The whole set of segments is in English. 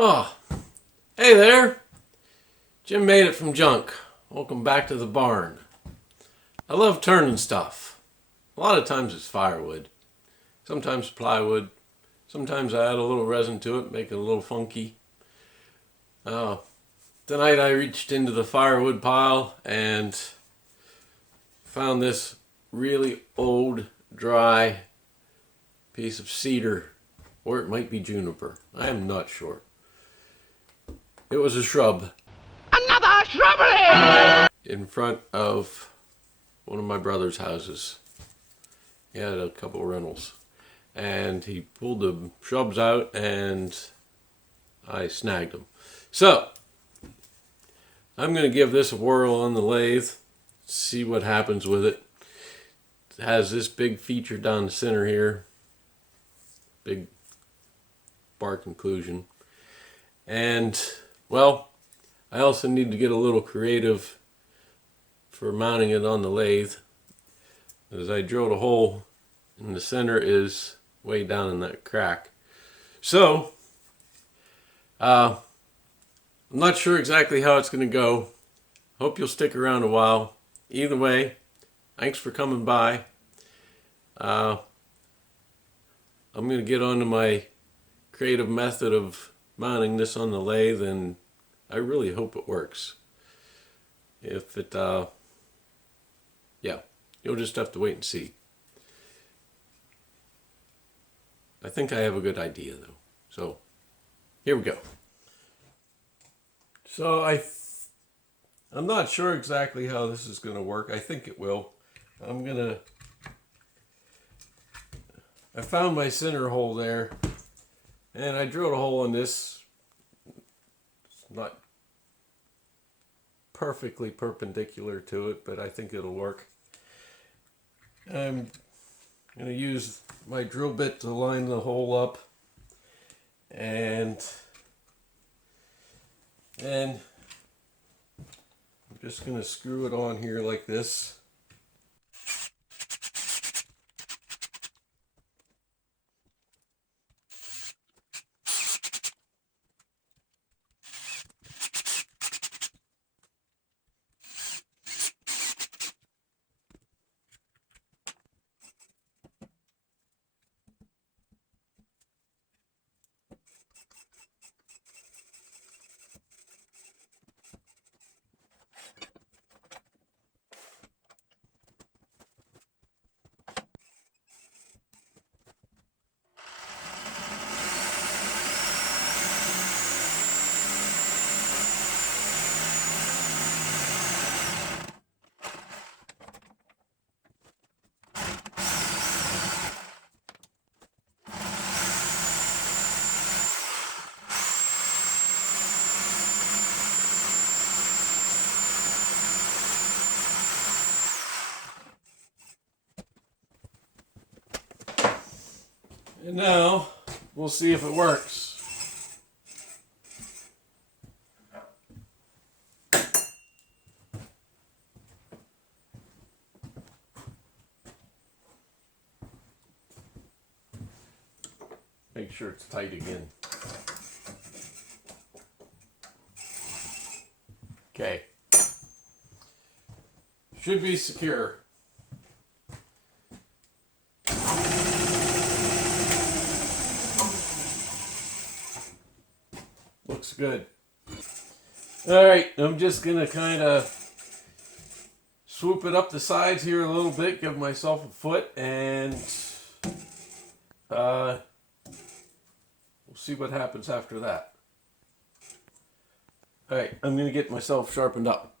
Oh, hey there. Jim made it from junk. Welcome back to the barn. I love turning stuff. A lot of times it's firewood. Sometimes plywood. Sometimes I add a little resin to it, make it a little funky. Tonight I reached into the firewood pile and found this really old, dry piece of cedar, or it might be juniper. I am not sure. It was a shrub. Another shrubbery! In front of one of my brother's houses. He had a couple rentals. And he pulled the shrubs out and I snagged them. So, I'm going to give this a whirl on the lathe. See what happens with it. It has this big feature down the center here. Big bark inclusion. And, well, I also need to get a little creative for mounting it on the lathe. As I drilled a hole in the center is way down in that crack. So, I'm not sure exactly how it's going to go. Hope you'll stick around a while. Either way, thanks for coming by. I'm going to get on to my creative method of mounting this on the lathe, and I really hope it works. If it, yeah, you'll just have to wait and see. I think I have a good idea though. So, here we go. So I'm not sure exactly how this is going to work. I think it will. I found my center hole there, and I drilled a hole in this. It's not perfectly perpendicular to it, but I think it'll work. I'm going to use my drill bit to line the hole up, and I'm just going to screw it on here like this. And now, we'll see if it works. Make sure it's tight again. Okay. Should be secure. Looks good. Alright, I'm just going to kind of swoop it up the sides here a little bit, give myself a foot, and we'll see what happens after that. Alright, I'm going to get myself sharpened up.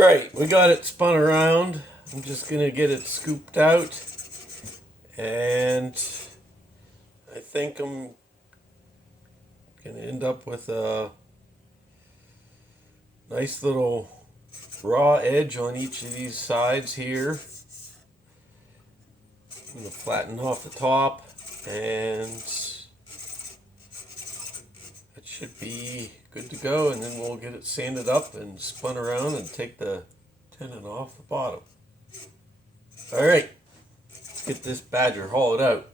Alright, we got it spun around. I'm just going to get it scooped out. And I think I'm going to end up with a nice little raw edge on each of these sides here. I'm going to flatten off the top, and it should be good to go, and then we'll get it sanded up and spun around and take the tenon off the bottom. Alright, let's get this badger hauled out.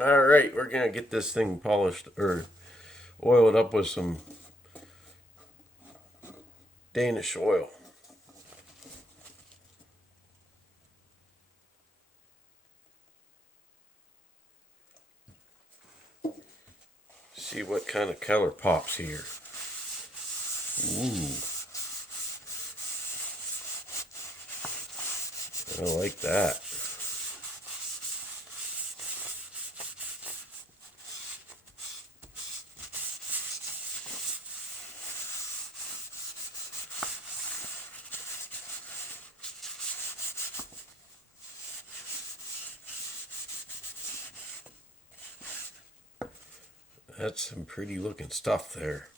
All right, we're gonna get this thing polished or oiled up with some Danish oil. See what kind of color pops here. Ooh, I like that. That's some pretty looking stuff there.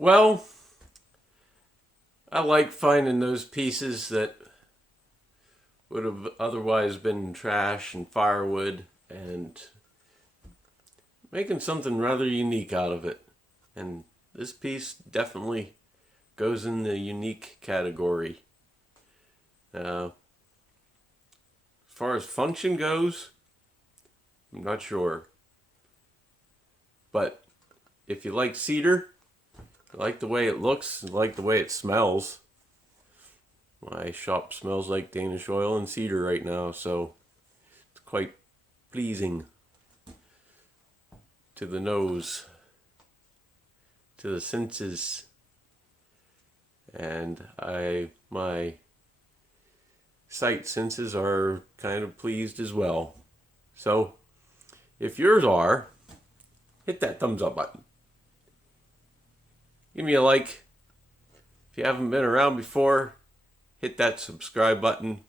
Well, I like finding those pieces that would have otherwise been trash and firewood and making something rather unique out of it. And this piece definitely goes in the unique category. As far as function goes, I'm not sure. But if you like cedar, you like the way it looks, you like the way it smells. My shop smells like Danish oil and cedar right now, so it's quite pleasing to the nose, to the senses, and my sight senses are kind of pleased as well. So if yours are, hit that thumbs up button. Give me a like. If you haven't been around before, hit that subscribe button.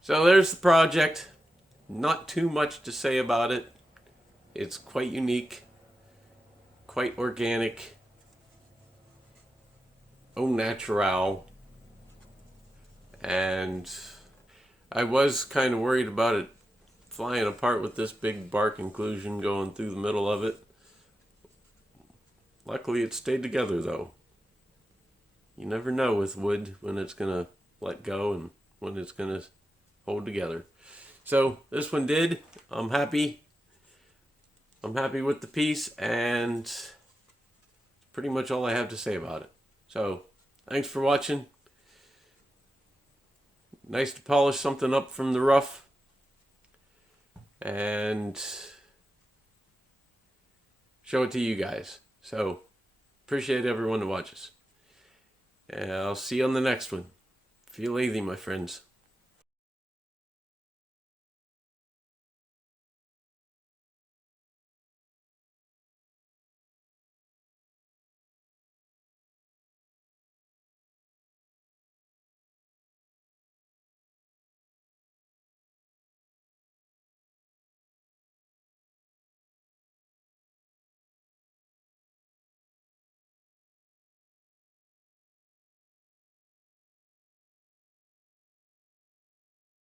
So there's the project. Not too much to say about it. It's quite unique, quite organic, au natural. And I was kind of worried about it flying apart with this big bark inclusion going through the middle of it. Luckily it stayed together though. You never know with wood when it's going to let go and when it's going to hold together. So this one did. I'm happy. I'm happy with the piece, and pretty much all I have to say about it. So thanks for watching. Nice to polish something up from the rough. And show it to you guys. So appreciate everyone that watches. And I'll see you on the next one. Feel lazy, my friends.